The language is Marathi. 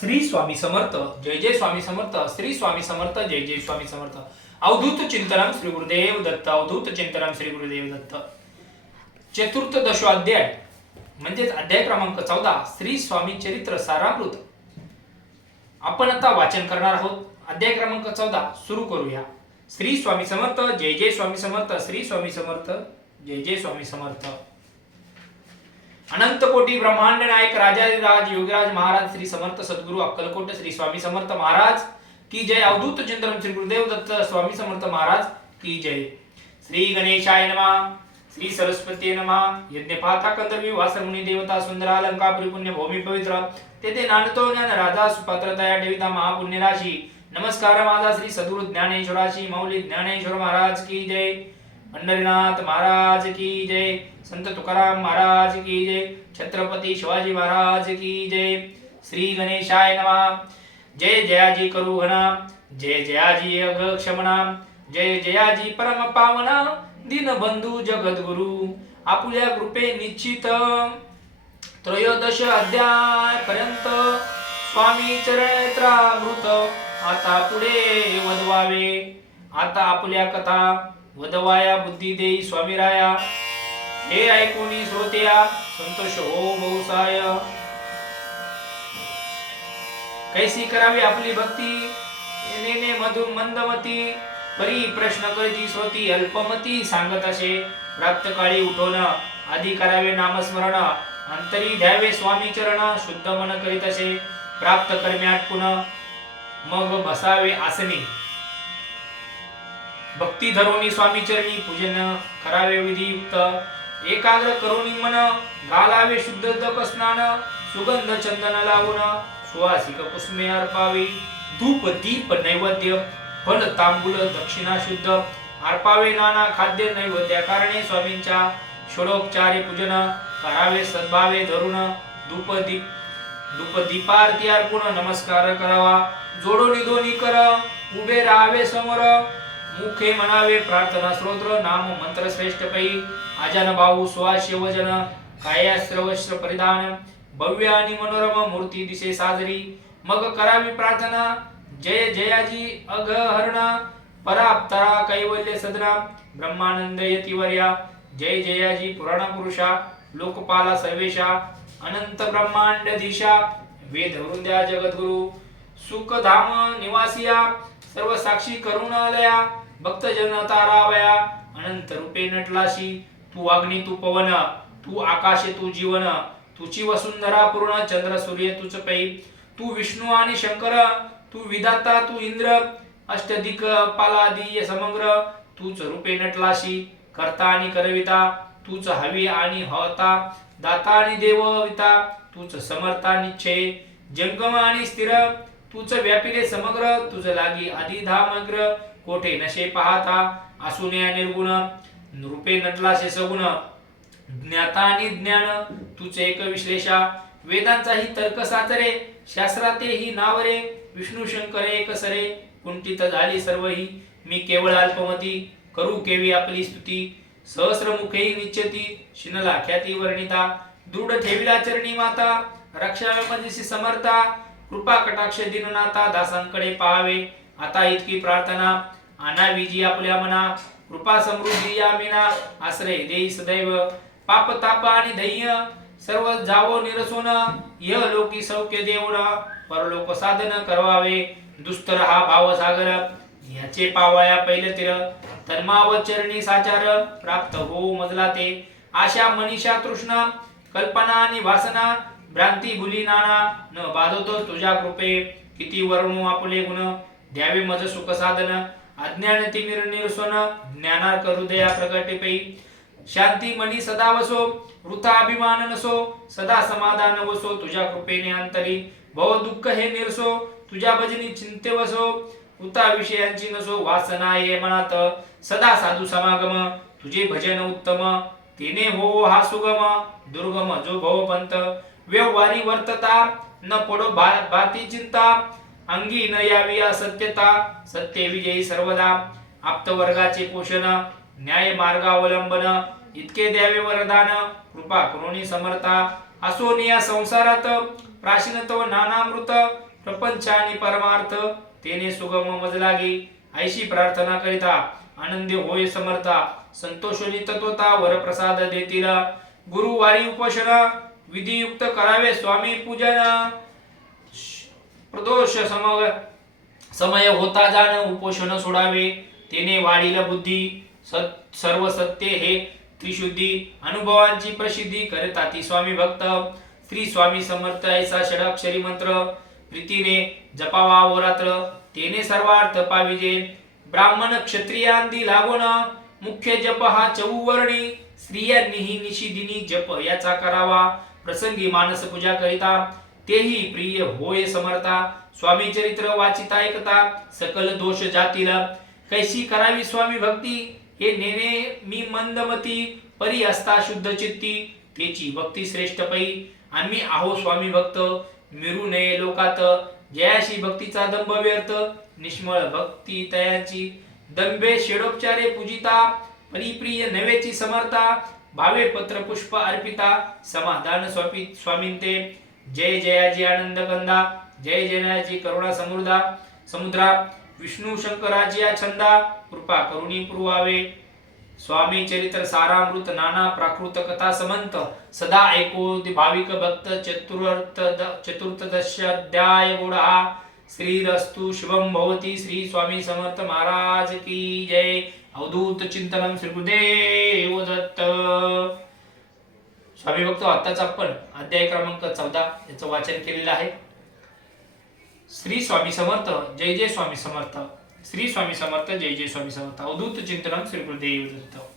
श्री स्वामी समर्थ जय जय स्वामी समर्थ श्री स्वामी समर्थ जय जय स्वामी समर्थ. अवधूत चिंतनम श्री गुरुदेव दत्त अवधूत चिंतनम श्री गुरुदेव दत्त. चतुर्थ दशोध्याय म्हणजेच अध्याय क्रमांक चौदा श्री स्वामी चरित्र सारामृत. आपण आता वाचन करणार आहोत. अध्याय क्रमांक चौदा सुरू करूया. श्री स्वामी समर्थ जय जय स्वामी समर्थ श्री स्वामी समर्थ जय जय स्वामी समर्थ. अनंत कोटी ब्रह्मांड नायक राजाधिराज योगराज महाराज श्री समर्थ सद्गुरु अक्कलकोट श्री स्वामी समर्थ महाराज की जय. अवधूत चिंतन श्री गुरुदेव दत्त स्वामी समर्थ महाराज की जय. श्री गणेशाय नमः श्री सरस्वती नमः यज्ञपाता कंदर्वी वासमुनी देवता सुंदर अलंकापुरी परिपुण्य भूमी पवित्र तेथे नानतो ज्ञान राधा सुपात्रतया ठेविता महापुण्य राशी. नमस्कार माझा श्री सद्गुरु ज्ञानेश्वराशी मौली ज्ञानेश्वर महाराज की जय. पंढरीनाथ महाराज की जय संत तुकाराम महाराज की जय छत्रपती शिवाजी महाराज की जय श्री गणेशाय नमः। जय जयाजी करू घना जय जयाजी अघ क्षमणा जय जयाजी परम पावना दीनबंधू जगद्गुरु आपुल्या कृपे निश्चित। त्रयोदश अध्याय पर्यंत स्वामी चरित्रामृत आता पुढे वधवावे. आता आपल्या कथा वदवाया बुद्धी देई स्वामीराया। हे ऐकून श्रोत्या संतोष. हो बहुसाय कैसी करावी आपली भक्ती? नेने मधु मंदमती. परी प्रश्न करीती श्रोती अल्पमती सांगत असे. प्राप्त काळी उठवण आधी करावे नामस्मरण. अंतरी द्यावे स्वामी चरण शुद्ध मन करीत असे. प्राप्त कर्मे आटपून मग बसावे आसनी. भक्ती धरोनी स्वामी चरणी पूजन करावे विधियुक्त एकाग्र करोनी मन घालावे शुद्ध दक स्नान सुगंध चंदन लावून सुवासिक कुसुमे अर्पावी। धूप दीप नैवेद्य फल तांबूल दक्षिणा शुद्ध। अर्पावे नाना खाद्य नैवेद्या कारणे स्वामींच्या षोडोपचारे पूजन। करावे सद्भावे धरून धूप दीप धूप दीपारती अर्पून नमस्कार करावा। जोडोनी दोन्ही कर उभे राहावे समोर। मुखे म्हणावे प्रार्थना स्तोत्र नाम मंत्र श्रेष्ठ पै अजन भाऊ सुवाशिवजन वजन परिधान भव्य आणि मनोरम मूर्ती दिशे साजरी। मग करावी प्रार्थना जय जयाजी अघहरणा पराप्तरा कैवल्य सदना। ब्रह्मानंद यतिवर्या जय जयाजी पुराण पुरुषा लोकपाला सर्वेशा अनंत ब्रह्मांड दिशा। वेद वृंद्या जगद्गुरु सुखधाम निवासिया सर्व साक्षी करुणालया भक्तजन तारावया अनंत रूपे नटलाशी तू अग्नी तू पवन तू आकाशे तू जीवन तुची वसुंधरा पूर्ण चंद्र सूर्य तुच पै तू विष्णू आणि शंकर तू विधाता तू इंद्र अष्टदिक पालादीय समग्र तूच रूपे नटलाशी करता आणि करविता तूच हवी आणि हवता दाता आणि देवविता तूच समर्था निश्चय जंगम आणि स्थिर तूच व्यापिले समग्र तुझ लागी अधिधामग्र कोठे नशे पाहता असुने निर्गुण रूपे नटलाशे सगुण. ज्ञाता आणि ज्ञान तुझे एक विश्लेषा. वेदांचाही तर्क साचरे शास्त्रातेही नावरे. विष्णू शंकर एक सरे कुंठित झाली सर्वही. मी केवळ अल्पमती करू केवी आपली स्तुती. सहस्रमुखेही निश्चती शिनला ख्याती वर्णिता. दृढ ठेविला चरणी माता रक्षा समर्था. कृपा कटाक्ष दिननाथा दासांकडे पाहावे. आता इतकी प्रार्थना. आणावी जी आपल्या मना. कृपा समृद्धी या मीना. आश्रय देई सदैव. पाप ताप आणि दैय सर्व जावो निरसून. य लोकी सौख्य देऊन परलोक साधन करवावे. दुस्तर हा भाव सागर. ह्याचे पावाया पहिले तिर. तन्माव चरणी साचार. प्राप्त हो मजला ते आशा मनीषा तृष्णा. कल्पना आणि वासना. भ्रांती भुली नाना न बाधतो तुझ्या कृपे. किती वर्णू आपले गुण द्यावे मज सुख साधन. अज्ञान तिमिर निरसन ज्ञानार करू दया प्रगटे पै. शांती मनी सदा वसो वृथा अभिमान नसो सदा समाधान वसो तुझ्या कृपेने अंतरी. भव दुःख हे निरसो तुझ्या भजनी चिंते वसो. वृथा विषयांची नसो वासना ये मनात. सदा साधू समागम तुझे भजन उत्तम. तिने हो हा सुगम दुर्गम जो भव पंत व्यवहारी वर्तता न पडो भा- भाती चिंता अंगी न यावी असत्यता सत्य विजयी सर्वदा आप्तवर्गाचे पोषण न्याय मार्गावलंबन इतके द्यावे वरदान कृपा करुणी समर्था असो या संसारात प्राचीनत्व नानामृत प्रपंच आणि परमार्थ तेने सुगम मजलागी ऐशी प्रार्थना करिता आनंदी होय समर्था संतोषोनी तत्वता वर प्रसाद देतील गुरुवारी उपोषण विधियुक्त करावे स्वामी पूजन प्रदोष समग समय होता जाण उपोषण सोडावे तेने वाढीला बुद्धी सत सर्व सत्य हे त्रिशुद्धी अनुभवांची प्रसिद्धी करता ती स्वामी भक्त. श्री स्वामी समर्थ ऐसा षडाक्षरी मंत्र प्रीतीने जपावा रात्र तेने सर्वार्थ पाविजे. ब्राह्मण क्षत्रियांदी लागोन मुख्य जप हा चौवर्णी स्त्रियांनीही निशिदिनी जप याचा करावा. प्रसंगी मानस पूजा करिता तेही प्रिय होय समर्था स्वामी चरित्र वाचिता ऐकता सकल दोष जातील. कैशी करावी स्वामी भक्ती? हे नेने मी मंदमती परी असता शुद्ध चित्ती तेची भक्ती श्रेष्ठ पै. आम्ही आहो स्वामी भक्त मिरू नये लोकात. जयाशी भक्तीचा दंभ व्यर्थ निष्मळ भक्ती तयाची. दंबे शेडोपचारे पूजिता परिप्रिय नवेची समर्था भावे पत्र पुष्प अर्पिता समाधान स्वामी स्वामींते जय जयाजी आनंद गंधा जय जयाजी करुणा समुद्रा समुद्रा विष्णू शंकराजी छंदा कृपा करुणी पुरवावे। स्वामी चरित्र सारामृत नाना प्राकृत कथा समंत सदा ऐको भाविक भक्त चतुर्थ चतुर्थदश अध्याय गुडा श्रीरस्तु शुभम भवती श्री स्वामी समर्थ महाराज की जय। अवधूत चिंतनम श्रीगुदेव दत्त. स्वामी भक्त आत्ताच आपण अध्याय क्रमांक चौदा याचं वाचन केलेलं आहे. श्री स्वामी समर्थ जय जय स्वामी समर्थ. श्री स्वामी समर्थ जय जय स्वामी समर्थ. अवधूत चिंतनम श्री गुरुदेव दत्त.